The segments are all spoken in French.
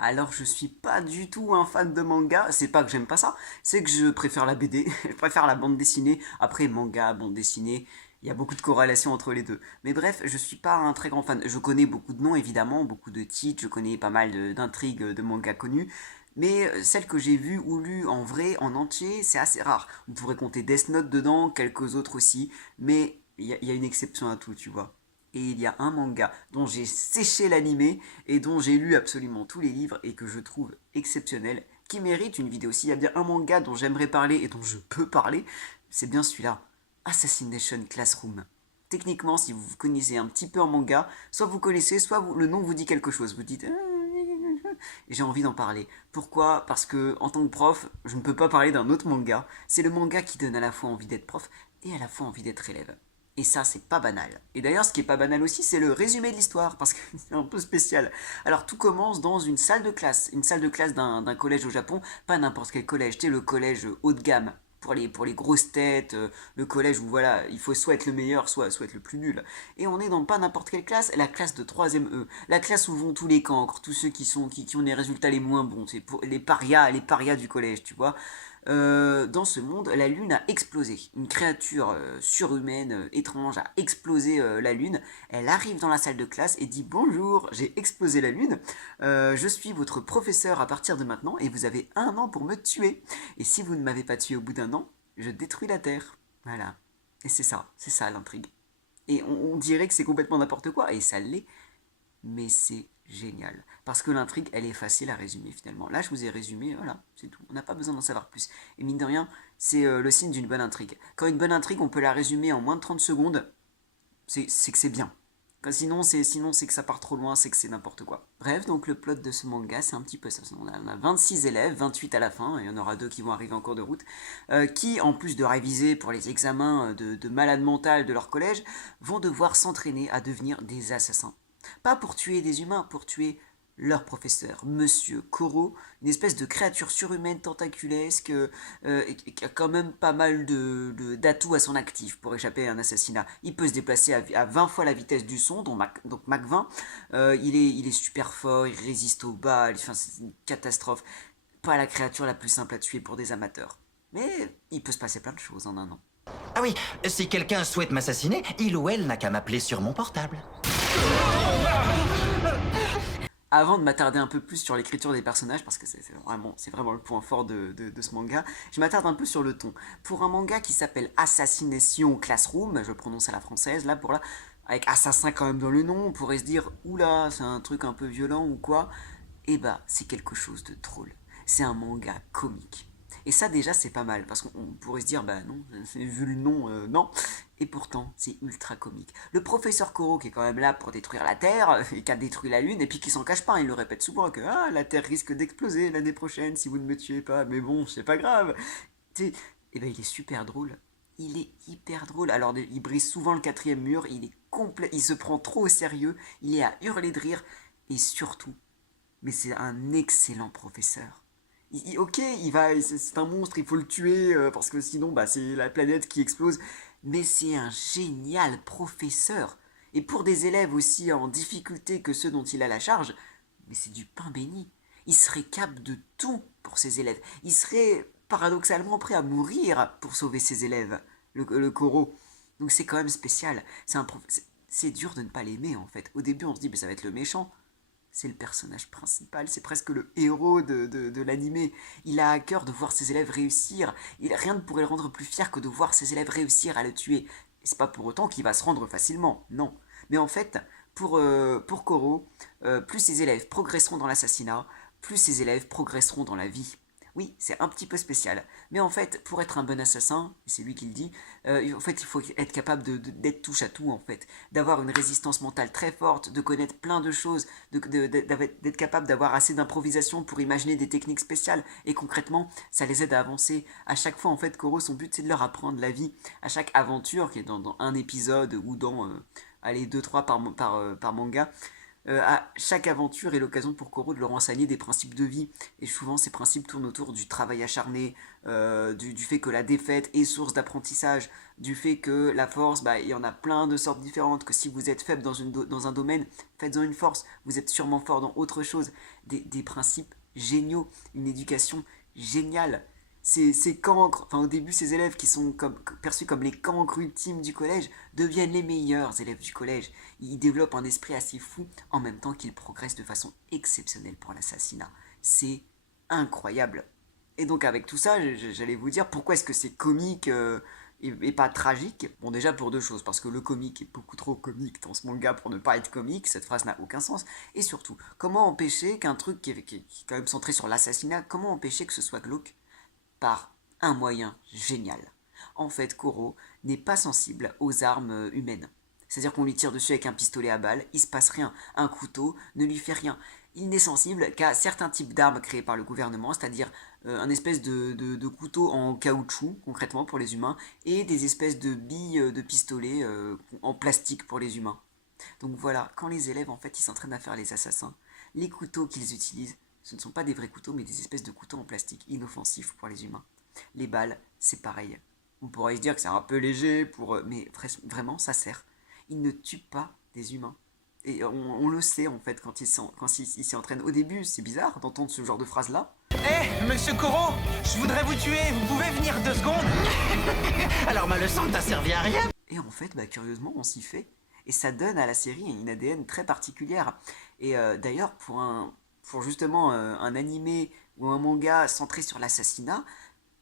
Alors je suis pas du tout un fan de manga, c'est pas que j'aime pas ça, c'est que je préfère la BD, je préfère la bande dessinée. Après manga, bande dessinée, il y a beaucoup de corrélations entre les deux. Mais bref, je suis pas un très grand fan. Je connais beaucoup de noms évidemment, beaucoup de titres, je connais pas mal d'intrigues de mangas connus. Mais celles que j'ai vues ou lues en vrai, en entier, c'est assez rare. On pourrait compter Death Note dedans, quelques autres aussi, mais il y a une exception à tout, tu vois. Et il y a un manga dont j'ai séché l'animé et dont j'ai lu absolument tous les livres et que je trouve exceptionnel, qui mérite une vidéo. S'il y a bien un manga dont j'aimerais parler et dont je peux parler, c'est bien celui-là, Assassination Classroom. Techniquement, si vous connaissez un petit peu en manga, soit vous connaissez, soit le nom vous dit quelque chose. Vous dites et j'ai envie d'en parler. Pourquoi? Parce que en tant que prof, je ne peux pas parler d'un autre manga. C'est le manga qui donne à la fois envie d'être prof et à la fois envie d'être élève. Et ça, c'est pas banal. Et d'ailleurs, ce qui est pas banal aussi, c'est le résumé de l'histoire, parce que c'est un peu spécial. Alors, tout commence dans une salle de classe d'un collège au Japon, pas n'importe quel collège, tu sais, le collège haut de gamme, pour les grosses têtes, le collège où voilà, il faut soit être le meilleur, soit être le plus nul. Et on est dans pas n'importe quelle classe, la classe de 3 E, la classe où vont tous les cancres, tous ceux qui ont les résultats les moins bons, c'est pour les parias du collège, tu vois. Dans ce monde, la Lune a explosé. Une créature surhumaine, étrange, a explosé la Lune. Elle arrive dans la salle de classe et dit bonjour, j'ai explosé la Lune. Je suis votre professeur à partir de maintenant et vous avez 1 an pour me tuer. Et si vous ne m'avez pas tué au bout d'1 an, je détruis la Terre. Voilà. Et c'est ça l'intrigue. Et on dirait que c'est complètement n'importe quoi, et ça l'est, mais c'est génial. Parce que l'intrigue, elle est facile à résumer finalement. Là, je vous ai résumé, voilà, c'est tout. On n'a pas besoin d'en savoir plus. Et mine de rien, c'est le signe d'une bonne intrigue. Quand une bonne intrigue, on peut la résumer en moins de 30 secondes, c'est que c'est bien. Sinon, c'est que ça part trop loin, c'est que c'est n'importe quoi. Bref, donc le plot de ce manga, c'est un petit peu ça. On a 26 élèves, 28 à la fin, et il y en aura 2 qui vont arriver en cours de route, qui, en plus de réviser pour les examens de malade mental de leur collège, vont devoir s'entraîner à devenir des assassins. Pas pour tuer des humains, pour tuer leur professeur, Monsieur Koro, une espèce de créature surhumaine tentaculesque qui a quand même pas mal d'atouts à son actif pour échapper à un assassinat. Il peut se déplacer à 20 fois la vitesse du son, donc Mach 20. Il est super fort, il résiste aux balles, enfin, c'est une catastrophe. Pas la créature la plus simple à tuer pour des amateurs. Mais il peut se passer plein de choses en 1 an. Ah oui, si quelqu'un souhaite m'assassiner, il ou elle n'a qu'à m'appeler sur mon portable. Avant de m'attarder un peu plus sur l'écriture des personnages, parce que c'est vraiment le point fort de ce manga, je m'attarde un peu sur le ton. Pour un manga qui s'appelle Assassination Classroom, je prononce à la française, là, pour là, avec assassin quand même dans le nom, on pourrait se dire, oula, c'est un truc un peu violent ou quoi. Eh bah, c'est quelque chose de drôle. C'est un manga comique. Et ça déjà c'est pas mal, parce qu'on pourrait se dire, bah non, vu le nom, non. Et pourtant, c'est ultra comique. Le professeur Koro qui est quand même là pour détruire la Terre, et qui a détruit la Lune, et puis qui s'en cache pas, hein, il le répète souvent que ah, la Terre risque d'exploser l'année prochaine si vous ne me tuez pas, mais bon, c'est pas grave. Et ben il est super drôle. Il est hyper drôle. Alors il brise souvent le quatrième mur, il est complet, il se prend trop au sérieux, il est à hurler de rire, et surtout, mais c'est un excellent professeur. Ok, c'est un monstre, il faut le tuer parce que sinon, bah, c'est la planète qui explose. Mais c'est un génial professeur. Et pour des élèves aussi en difficulté que ceux dont il a la charge, mais c'est du pain béni. Il serait capable de tout pour ses élèves. Il serait paradoxalement prêt à mourir pour sauver ses élèves, le Koro. Donc c'est quand même spécial. C'est dur de ne pas l'aimer en fait. Au début, on se dit, mais ça va être le méchant, c'est le personnage principal, c'est presque le héros de l'animé. Il a à cœur de voir ses élèves réussir. Rien ne pourrait le rendre plus fier que de voir ses élèves réussir à le tuer. Et c'est pas pour autant qu'il va se rendre facilement, non. Mais en fait, pour Koro, plus ses élèves progresseront dans l'assassinat, plus ses élèves progresseront dans la vie. Oui, c'est un petit peu spécial. Mais en fait, pour être un bon assassin, et c'est lui qui le dit, en fait, il faut être capable d'être touche à tout, en fait. D'avoir une résistance mentale très forte, de connaître plein de choses, d'être capable d'avoir assez d'improvisation pour imaginer des techniques spéciales. Et concrètement, ça les aide à avancer. À chaque fois, en fait, Koro, son but, c'est de leur apprendre la vie. À chaque aventure, qui est dans un épisode ou dans, allez, 2-3 par manga, À chaque aventure est l'occasion pour Koro de leur enseigner des principes de vie. Et souvent, ces principes tournent autour du travail acharné, du fait que la défaite est source d'apprentissage, du fait que la force, bah, il y en a plein de sortes différentes, que si vous êtes faible dans un domaine, faites-en une force, vous êtes sûrement fort dans autre chose. Des principes géniaux, une éducation géniale. Ces cancres, enfin au début ces élèves qui sont perçus comme les cancres ultimes du collège deviennent les meilleurs élèves du collège. Ils développent un esprit assez fou en même temps qu'ils progressent de façon exceptionnelle pour l'assassinat. C'est incroyable. Et donc avec tout ça, j'allais vous dire pourquoi est-ce que c'est comique et pas tragique. Bon déjà pour deux choses, parce que le comique est beaucoup trop comique dans ce manga pour ne pas être comique, cette phrase n'a aucun sens. Et surtout, comment empêcher qu'un truc qui est quand même centré sur l'assassinat, comment empêcher que ce soit glauque par un moyen génial. En fait, Koro n'est pas sensible aux armes humaines. C'est-à-dire qu'on lui tire dessus avec un pistolet à balles, il se passe rien. Un couteau ne lui fait rien. Il n'est sensible qu'à certains types d'armes créées par le gouvernement, c'est-à-dire un espèce de couteau en caoutchouc, concrètement pour les humains, et des espèces de billes de pistolet en plastique pour les humains. Donc voilà, quand les élèves en fait ils s'entraînent à faire les assassins, les couteaux qu'ils utilisent, ce ne sont pas des vrais couteaux mais des espèces de couteaux en plastique inoffensifs pour les humains. Les balles, c'est pareil. On pourrait se dire que c'est un peu léger mais vraiment ça sert. Ils ne tuent pas des humains. Et on le sait en fait quand ils s'y entraînent. Au début, c'est bizarre d'entendre ce genre de phrase là. Hé, monsieur Koro, je voudrais vous tuer, vous pouvez venir 2 secondes? Alors ma leçon ne t'a servi à rien? Et en fait, bah, curieusement, on s'y fait. Et ça donne à la série une ADN très particulière. Et d'ailleurs, pour justement un animé ou un manga centré sur l'assassinat,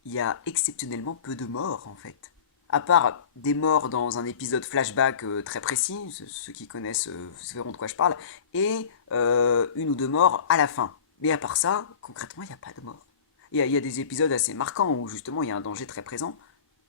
il y a exceptionnellement peu de morts en fait. À part des morts dans un épisode flashback très précis, ceux qui connaissent verront de quoi je parle, et une ou deux morts à la fin. Mais à part ça, concrètement, il n'y a pas de mort. Il y a des épisodes assez marquants où justement il y a un danger très présent,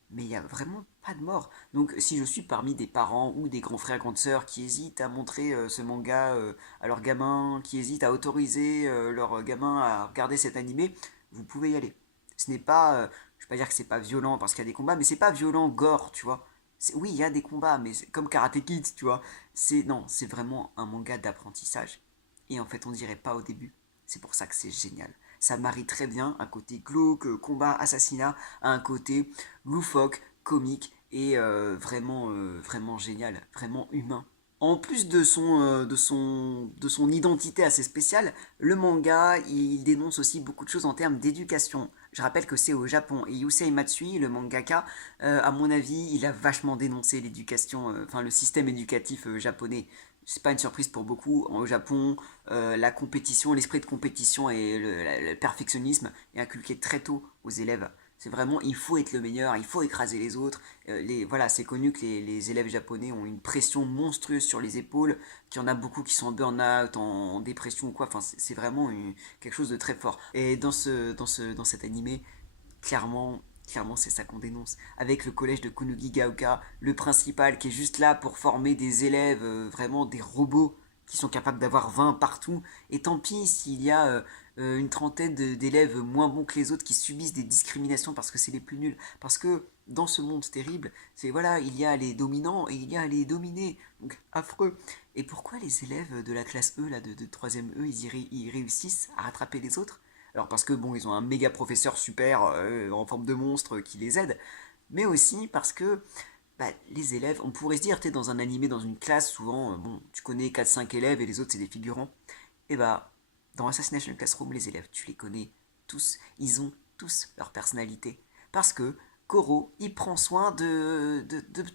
mais il n'y a vraiment pas de mort. Donc si je suis parmi des parents ou des grands frères, grandes sœurs qui hésitent à montrer ce manga à leurs gamins, qui hésitent à autoriser leurs gamins à regarder cet animé, vous pouvez y aller. Ce n'est pas, je vais pas dire que c'est pas violent parce qu'il y a des combats, mais c'est pas violent gore, tu vois. Oui, il y a des combats, mais comme Karate Kid, tu vois. Non, c'est vraiment un manga d'apprentissage. Et en fait, on dirait pas au début. C'est pour ça que c'est génial. Ça marie très bien un côté glauque, combat, assassinat, à un côté loufoque, comique et vraiment génial, vraiment humain. En plus de son identité assez spéciale, le manga, il dénonce aussi beaucoup de choses en termes d'éducation. Je rappelle que c'est au Japon. Et Yusei Matsui, le mangaka, à mon avis, il a vachement dénoncé l'éducation, enfin le système éducatif japonais. C'est pas une surprise pour beaucoup. Au Japon, la compétition, l'esprit de compétition et le perfectionnisme est inculqué très tôt aux élèves. C'est vraiment, il faut être le meilleur, il faut écraser les autres. Voilà, c'est connu que les élèves japonais ont une pression monstrueuse sur les épaules, qu'il y en a beaucoup qui sont en burn-out, en dépression ou quoi. Enfin, c'est vraiment quelque chose de très fort. Et dans cet animé, clairement, c'est ça qu'on dénonce. Avec le collège de Kunugigaoka, le principal qui est juste là pour former des élèves, vraiment des robots qui sont capables d'avoir 20 partout. Et tant pis s'il y a une trentaine d'élèves moins bons que les autres qui subissent des discriminations parce que c'est les plus nuls. Parce que dans ce monde terrible, c'est voilà, il y a les dominants et il y a les dominés. Donc affreux. Et pourquoi les élèves de la classe E, là, de 3ème E, ils réussissent à rattraper les autres? Alors parce que bon, ils ont un méga professeur super en forme de monstre qui les aide, mais aussi parce que bah, les élèves, on pourrait se dire, tu es dans un animé, dans une classe, souvent, bon, tu connais 4 5 élèves et les autres c'est des figurants. Et bah, dans Assassination Classroom, les élèves, tu les connais tous, ils ont tous leur personnalité. Parce que Koro, il prend soin de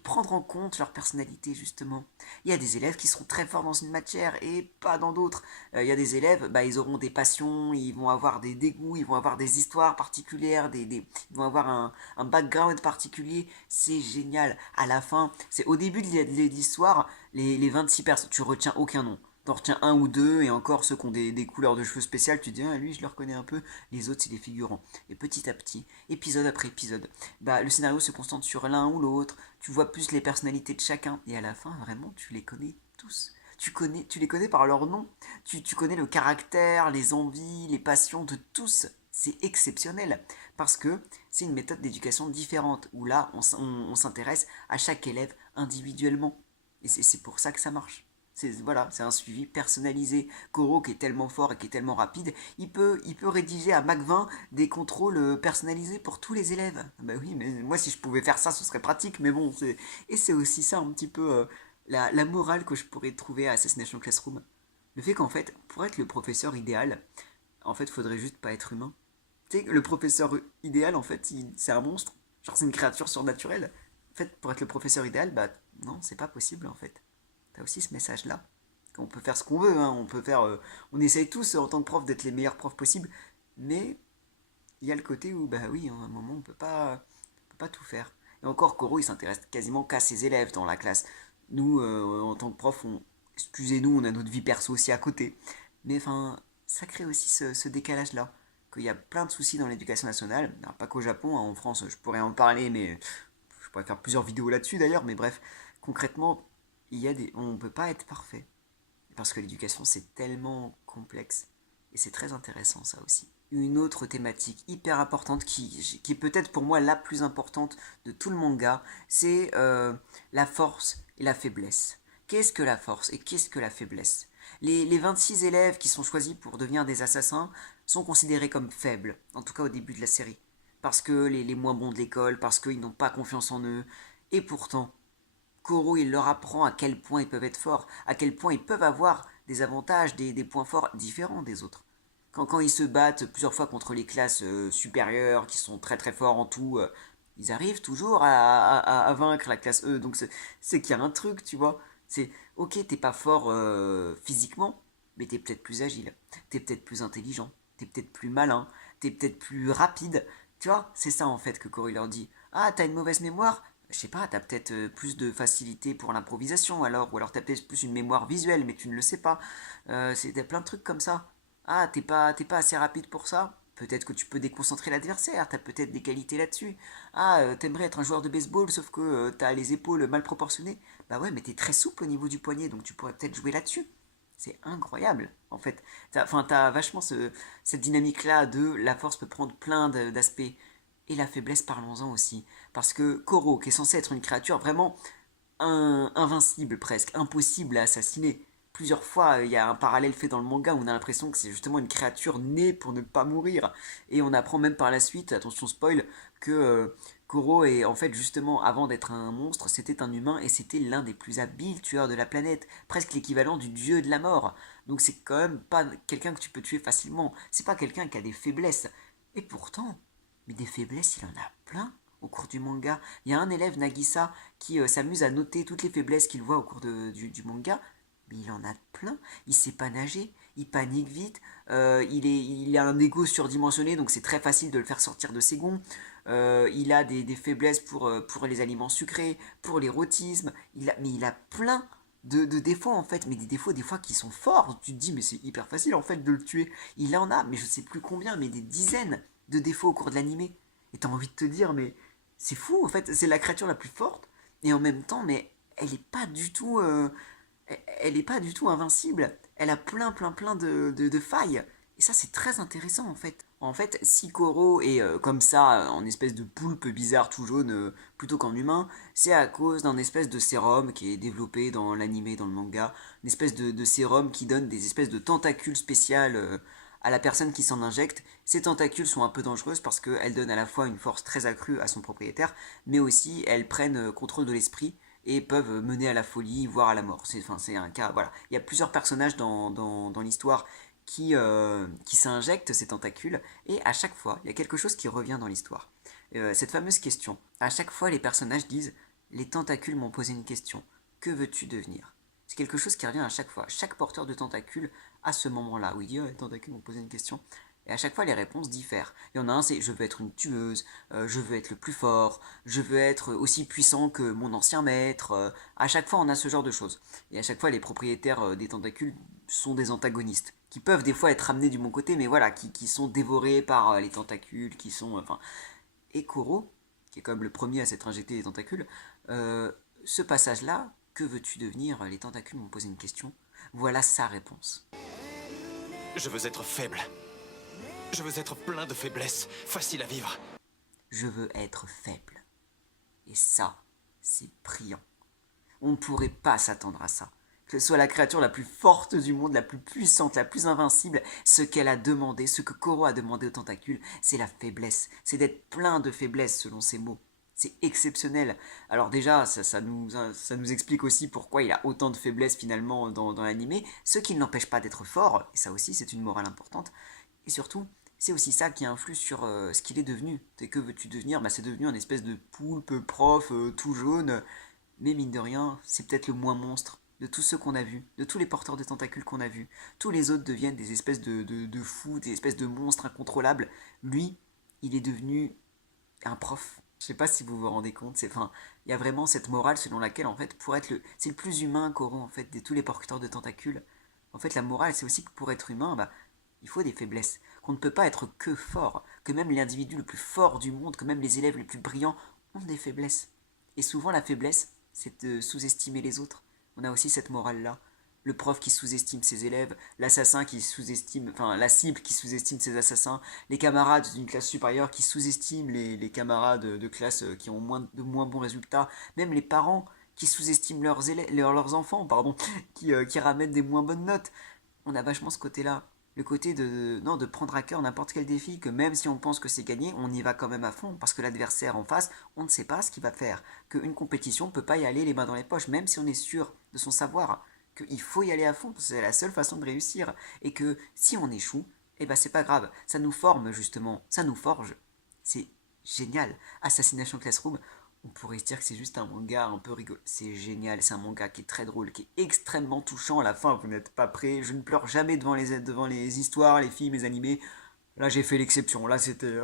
prendre en compte leur personnalité, justement. Il y a des élèves qui seront très forts dans une matière et pas dans d'autres. Il y a des élèves, bah, ils auront des passions, ils vont avoir des dégoûts, ils vont avoir des histoires particulières, ils vont avoir un background particulier. C'est génial. À la fin, c'est au début de l'histoire, les 26 personnes, tu retiens aucun nom. T'en retiens un ou deux, et encore ceux qui ont des couleurs de cheveux spéciales, tu te dis, ah, lui, je le reconnais un peu, les autres, c'est des figurants. Et petit à petit, épisode après épisode, bah, le scénario se concentre sur l'un ou l'autre, tu vois plus les personnalités de chacun, et à la fin, vraiment, tu les connais tous. Tu les connais par leur nom, tu connais le caractère, les envies, les passions de tous. C'est exceptionnel, parce que c'est une méthode d'éducation différente, où là, on s'intéresse à chaque élève individuellement. Et c'est pour ça que ça marche. Voilà, c'est un suivi personnalisé. Koro, qui est tellement fort et qui est tellement rapide, il peut rédiger à Mach 20 des contrôles personnalisés pour tous les élèves. Bah oui, mais moi, si je pouvais faire ça, ce serait pratique, mais bon, et c'est aussi ça un petit peu la morale que je pourrais trouver à Assassination Classroom. Le fait qu'en fait, pour être le professeur idéal, en fait, faudrait juste pas être humain. Tu sais, le professeur idéal, en fait, c'est un monstre. Genre, c'est une créature surnaturelle. En fait, pour être le professeur idéal, bah non, c'est pas possible, en fait. T'as aussi ce message-là. On peut faire ce qu'on veut, hein. On essaye tous, en tant que prof, d'être les meilleurs profs possibles. Mais il y a le côté où, bah oui, à un moment, on peut pas tout faire. Et encore, Koro, il s'intéresse quasiment qu'à ses élèves dans la classe. Nous, en tant que prof, excusez-nous, on a notre vie perso aussi à côté. Mais enfin, ça crée aussi ce décalage-là. Qu'il y a plein de soucis dans l'éducation nationale. Alors, pas qu'au Japon, hein, en France, je pourrais en parler, mais je pourrais faire plusieurs vidéos là-dessus d'ailleurs. Mais bref, concrètement, on ne peut pas être parfait. Parce que l'éducation, c'est tellement complexe. Et c'est très intéressant, ça aussi. Une autre thématique hyper importante qui est peut-être pour moi la plus importante de tout le manga, c'est la force et la faiblesse. Qu'est-ce que la force et qu'est-ce que la faiblesse? Les 26 élèves qui sont choisis pour devenir des assassins sont considérés comme faibles, en tout cas au début de la série. Parce que les moins bons de l'école, parce qu'ils n'ont pas confiance en eux. Et pourtant, Koro, il leur apprend à quel point ils peuvent être forts, à quel point ils peuvent avoir des avantages, des points forts différents des autres. Quand ils se battent plusieurs fois contre les classes supérieures, qui sont très très forts en tout, ils arrivent toujours à vaincre la classe E. Donc c'est qu'il y a un truc, tu vois. C'est, ok, t'es pas fort physiquement, mais t'es peut-être plus agile, t'es peut-être plus intelligent, t'es peut-être plus malin, t'es peut-être plus rapide. Tu vois, c'est ça en fait que Koro leur dit. Ah, t'as une mauvaise mémoire? Je sais pas, t'as peut-être plus de facilité pour l'improvisation alors, ou alors t'as peut-être plus une mémoire visuelle, mais tu ne le sais pas. T'as plein de trucs comme ça. Ah, t'es pas assez rapide pour ça? Peut-être que tu peux déconcentrer l'adversaire, t'as peut-être des qualités là-dessus. Ah, t'aimerais être un joueur de baseball, sauf que t'as les épaules mal proportionnées. Bah ouais, mais t'es très souple au niveau du poignet, donc tu pourrais peut-être jouer là-dessus. C'est incroyable, en fait. T'as vachement cette dynamique-là de la force peut prendre plein d'aspects. Et la faiblesse, parlons-en aussi. Parce que Koro, qui est censé être une créature vraiment invincible presque, impossible à assassiner. Plusieurs fois, il y a un parallèle fait dans le manga où on a l'impression que c'est justement une créature née pour ne pas mourir. Et on apprend même par la suite, attention spoil, que Koro est en fait justement, avant d'être un monstre, c'était un humain et c'était l'un des plus habiles tueurs de la planète, presque l'équivalent du dieu de la mort. Donc c'est quand même pas quelqu'un que tu peux tuer facilement, c'est pas quelqu'un qui a des faiblesses. Et pourtant, mais des faiblesses, il en a plein au cours du manga. Il y a un élève, Nagisa, qui s'amuse à noter toutes les faiblesses qu'il voit au cours du manga, mais il en a plein. Il sait pas nager, il panique vite, il a un ego surdimensionné, donc c'est très facile de le faire sortir de ses gonds. Il a des faiblesses pour les aliments sucrés, pour l'érotisme, mais il a plein de défauts en fait, mais des défauts des fois qui sont forts. Tu te dis, mais c'est hyper facile en fait de le tuer. Il en a, mais je sais plus combien, mais des dizaines de défauts au cours de l'animé. Et t'as envie de te dire, mais c'est fou en fait, c'est la créature la plus forte, et en même temps, mais elle est pas du tout. Elle est pas du tout invincible. Elle a plein de failles. Et ça, c'est très intéressant en fait. En fait, si Koro est comme ça, en espèce de poulpe bizarre tout jaune, plutôt qu'en humain, c'est à cause d'un espèce de sérum qui est développé dans l'animé, dans le manga. Une espèce de sérum qui donne des espèces de tentacules spéciales à la personne qui s'en injecte. Ces tentacules sont un peu dangereuses parce qu'elles donnent à la fois une force très accrue à son propriétaire, mais aussi elles prennent contrôle de l'esprit et peuvent mener à la folie, voire à la mort. C'est un cas, voilà. Il y a plusieurs personnages dans l'histoire qui s'injectent ces tentacules, et à chaque fois, il y a quelque chose qui revient dans l'histoire. Cette fameuse question. À chaque fois, les personnages disent les tentacules m'ont posé une question. Que veux-tu devenir? C'est quelque chose qui revient à chaque fois. Chaque porteur de tentacules à ce moment-là, où il dit oh, les tentacules m'ont posé une question. Et à chaque fois, les réponses diffèrent. Il y en a un, c'est je veux être une tueuse, je veux être le plus fort, je veux être aussi puissant que mon ancien maître. À chaque fois, on a ce genre de choses. Et à chaque fois, les propriétaires des tentacules sont des antagonistes, qui peuvent des fois être amenés du bon côté, mais voilà, qui sont dévorés par les tentacules, qui sont... Enfin... Et Koro, qui est quand même le premier à s'être injecté les tentacules, ce passage-là, que veux-tu devenir? Les tentacules m'ont posé une question. Voilà sa réponse. Je veux être faible. Je veux être plein de faiblesses, facile à vivre. Je veux être faible. Et ça, c'est brillant. On ne pourrait pas s'attendre à ça. que ce soit la créature la plus forte du monde, la plus puissante, la plus invincible, ce qu'elle a demandé, ce que Koro a demandé aux tentacules, c'est la faiblesse. C'est d'être plein de faiblesse selon ses mots. C'est exceptionnel. Alors déjà, ça nous explique aussi pourquoi il a autant de faiblesse finalement dans l'animé, ce qui ne l'empêche pas d'être fort, et ça aussi c'est une morale importante. Et surtout, c'est aussi ça qui influe sur ce qu'il est devenu. Et que veux-tu devenir? C'est devenu un espèce de poulpe prof tout jaune, mais mine de rien, c'est peut-être le moins monstre de tous ceux qu'on a vus, de tous les porteurs de tentacules qu'on a vus. Tous les autres deviennent des espèces de fous, des espèces de monstres incontrôlables. Lui, il est devenu un prof. Je sais pas si vous vous rendez compte, il y a vraiment cette morale selon laquelle, en fait, c'est le plus humain Koro, en fait, de tous les porteurs de tentacules. En fait, la morale, c'est aussi que pour être humain, il faut des faiblesses, qu'on ne peut pas être que fort, que même l'individu le plus fort du monde, que même les élèves les plus brillants ont des faiblesses. Et souvent, la faiblesse, c'est de sous-estimer les autres. On a aussi cette morale-là. Le prof qui sous-estime ses élèves, l'assassin qui sous-estime, enfin la cible qui sous-estime ses assassins, les camarades d'une classe supérieure qui sous-estiment les camarades de classe qui ont de moins bons résultats, même les parents qui sous-estiment leurs enfants, qui ramènent des moins bonnes notes. On a vachement ce côté-là. Le côté de prendre à cœur n'importe quel défi, que même si on pense que c'est gagné, on y va quand même à fond, parce que l'adversaire en face, on ne sait pas ce qu'il va faire, qu'une compétition ne peut pas y aller les mains dans les poches, même si on est sûr de son savoir, qu'il faut y aller à fond, parce que c'est la seule façon de réussir, et que si on échoue, c'est pas grave, ça nous forme justement, ça nous forge, c'est génial. Assassination Classroom, on pourrait se dire que c'est juste un manga un peu rigolo. C'est génial, c'est un manga qui est très drôle, qui est extrêmement touchant. À la fin, vous n'êtes pas prêts. Je ne pleure jamais devant les histoires, les films, les animés. Là, j'ai fait l'exception. Là, c'était...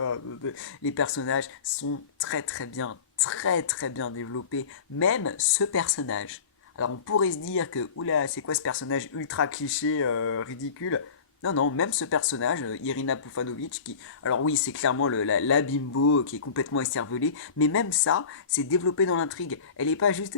les personnages sont très très bien développés. Même ce personnage. Alors, on pourrait se dire que, oula, c'est quoi ce personnage ultra cliché, ridicule? Non, non, même ce personnage, Irina Pufanovic, qui... Alors oui, c'est clairement la bimbo qui est complètement écervelée, mais même ça, c'est développé dans l'intrigue. Elle est pas juste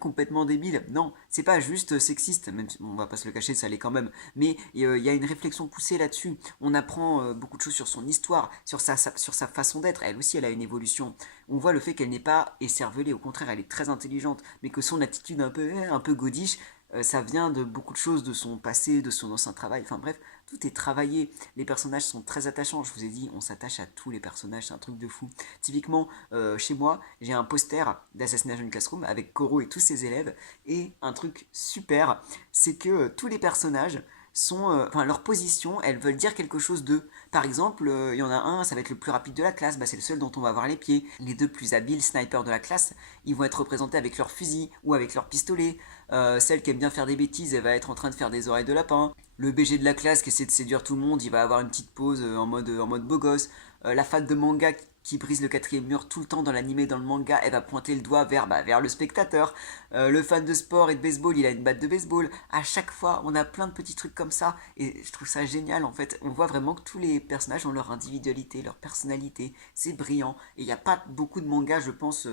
complètement débile. Non, c'est pas juste sexiste, même si on va pas se le cacher, ça l'est quand même. Mais il y a une réflexion poussée là-dessus. On apprend beaucoup de choses sur son histoire, sur sa façon d'être. Elle aussi, elle a une évolution. On voit le fait qu'elle n'est pas écervelée, au contraire, elle est très intelligente, mais que son attitude un peu godiche, ça vient de beaucoup de choses, de son passé, de son ancien travail, enfin bref, tout est travaillé, les personnages sont très attachants, je vous ai dit, on s'attache à tous les personnages, c'est un truc de fou. Typiquement, chez moi, j'ai un poster d'Assassination Classroom avec Koro et tous ses élèves, et un truc super, c'est que tous les personnages sont, leur position, elles veulent dire quelque chose d'eux. Par exemple, il y en a un, ça va être le plus rapide de la classe, c'est le seul dont on va voir les pieds. Les deux plus habiles snipers de la classe, ils vont être représentés avec leur fusil ou avec leur pistolet. Celle qui aime bien faire des bêtises, elle va être en train de faire des oreilles de lapin. Le BG de la classe qui essaie de séduire tout le monde, il va avoir une petite pose en mode beau gosse. La fan de manga qui brise le quatrième mur tout le temps dans l'animé, dans le manga, elle va pointer le doigt vers le spectateur. Le fan de sport et de baseball, il a une batte de baseball. À chaque fois, on a plein de petits trucs comme ça. Et je trouve ça génial en fait. On voit vraiment que tous les personnages ont leur individualité, leur personnalité. C'est brillant. Et il n'y a pas beaucoup de mangas, je pense,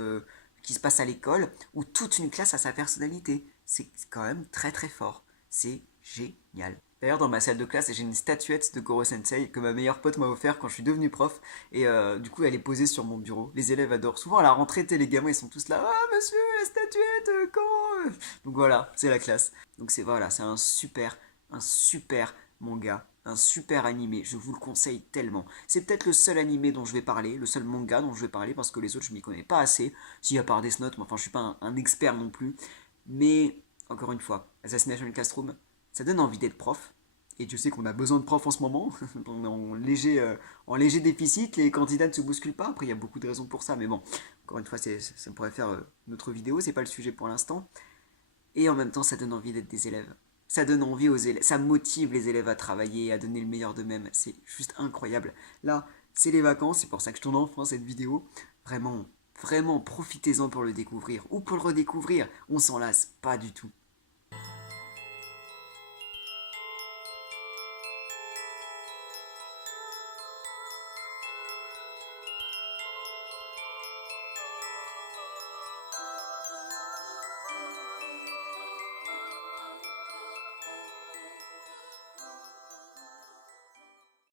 qui se passent à l'école où toute une classe a sa personnalité. C'est quand même très très fort. C'est génial. D'ailleurs, dans ma salle de classe, j'ai une statuette de Koro Sensei que ma meilleure pote m'a offert quand je suis devenu prof. Et du coup, elle est posée sur mon bureau. Les élèves adorent. Souvent, à la rentrée, les gamins, ils sont tous là. Ah, monsieur, la statuette, Koro. Donc voilà, c'est la classe. Donc c'est un super manga. Un super animé, je vous le conseille tellement. C'est peut-être le seul animé dont je vais parler, le seul manga dont je vais parler, parce que les autres, je m'y connais pas assez. Si, à part Death Note, mais enfin, je suis pas un expert non plus. Mais, encore une fois, Assassination Classroom, ça donne envie d'être prof. Et tu sais qu'on a besoin de profs en ce moment. On est en léger déficit, les candidats ne se bousculent pas. Après, il y a beaucoup de raisons pour ça, mais bon, encore une fois, ça pourrait faire une autre vidéo, c'est pas le sujet pour l'instant. Et en même temps, ça donne envie d'être des élèves. Ça donne envie aux élèves, ça motive les élèves à travailler, à donner le meilleur d'eux-mêmes. C'est juste incroyable. Là, c'est les vacances, c'est pour ça que je tourne enfin cette vidéo. Vraiment, profitez-en pour le découvrir ou pour le redécouvrir. On s'en lasse pas du tout.